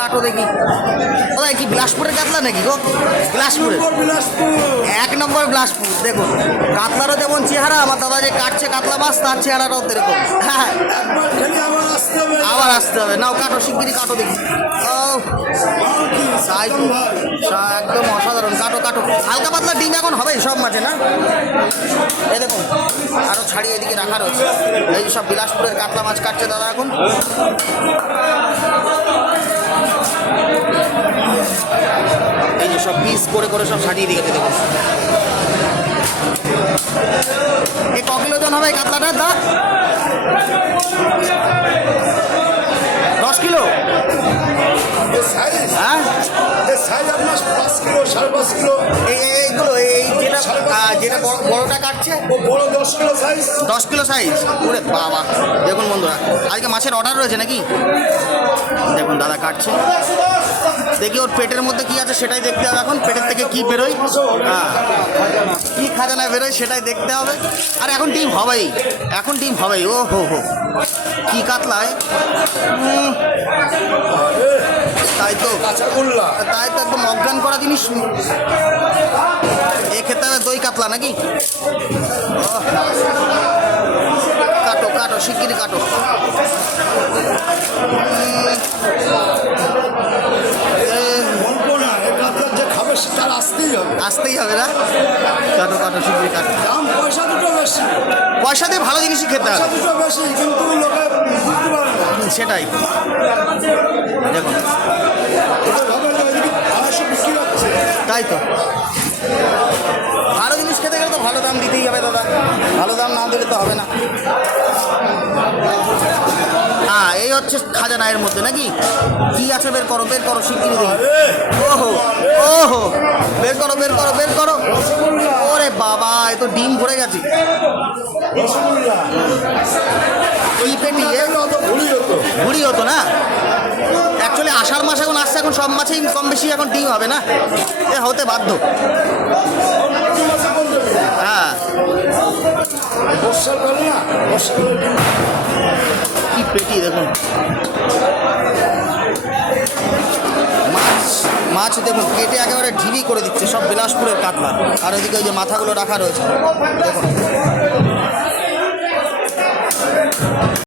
কাটো দেখি। ওই কি বিলাসপুরের কাতলা নাকি গো? বিলাসপুরে, এক নম্বর বিলাসপুর। দেখুন কাতলারও যেমন চেহারা, আমার দাদা যে কাটছে কাতলা মাছ তার চেহারাটাও এরকম। হ্যাঁ আবার আসতে হবে। নাও কাটো, শিগগিরই কাটো দেখি। ও তাই তো, একদম অসাধারণ। কাটো কাটো, হালকা পাতলা ডিম এখন হবে সব মাঝে না? এই দেখুন আরও ছাড়িয়ে এদিকে রাখা রয়েছে। এই যে সব বিলাসপুরের কাতলা মাছ কাটছে দাদা এখন। এই যে সব পিস করে করে সব সাজিয়ে দিয়ে গেছে দেখুন। এই ক কিলো ওজন হবে এই কাতলাটার দা? 10 কিলো? হ্যাঁ এইগুলো এই যেটা যেটা বড়টা কাটছে ও বড় 10 কিলো সাইজ। 10 kilo size? ওরে বাবা। দেখুন বন্ধুরা আজকে মাছের অর্ডার রয়েছে নাকি? দেখুন দাদা কাটছে, দেখি ওর পেটের মধ্যে কি আছে সেটাই দেখতে হবে। এখন পেটের থেকে কি বেরোয়, হ্যাঁ কী খাজানা বেরোয় সেটাই দেখতে হবে। আর এখন ডিম হবেই, এখন ডিম হবেই। ও হো হো, কী কাতলায়! তাই তো, তাই তো একদম অজ্ঞান করা জিনিস। এ খেতে হবে দই কাতলা নাকি? কাটো কাটো, শিগগিরই কাটো। আসতেই হবে না? কাটো কাটো, শিগগিরই কাটো। পয়সা দিয়ে ভালো জিনিসই খেতে হবে, সেটাই। দেখুন তাই তো, ভালো জিনিস খেতে গেলে তো ভালো দাম দিতেই হবে দাদা, ভালো দাম না দিলে তো হবে না। হ্যাঁ এই হচ্ছে খাজানা এর মধ্যে নাকি? কি আছে বের করো, বের করো শিগগিরই দেখি। ওহো ওহো, বের করো বের করো বের করো। ওরে বাবা, এ তো ডিম ভরে গেছে। কি পেটি? ভুড়ি হতো না অ্যাকচুয়ালি। আষাঢ় মাস এখন আসছে, এখন সব মাছেই কম বেশি এখন ডিম হবে না, এ হতে বাধ্য। হ্যাঁ কি পেটি দেখুন। মাছ দেখুন কেটে একেবারে ঢিবি করে দিচ্ছে, সব বিলাসপুরের কাতলা। আর ওইদিকে ওই যে মাথাগুলো রাখা রয়েছে দেখুন।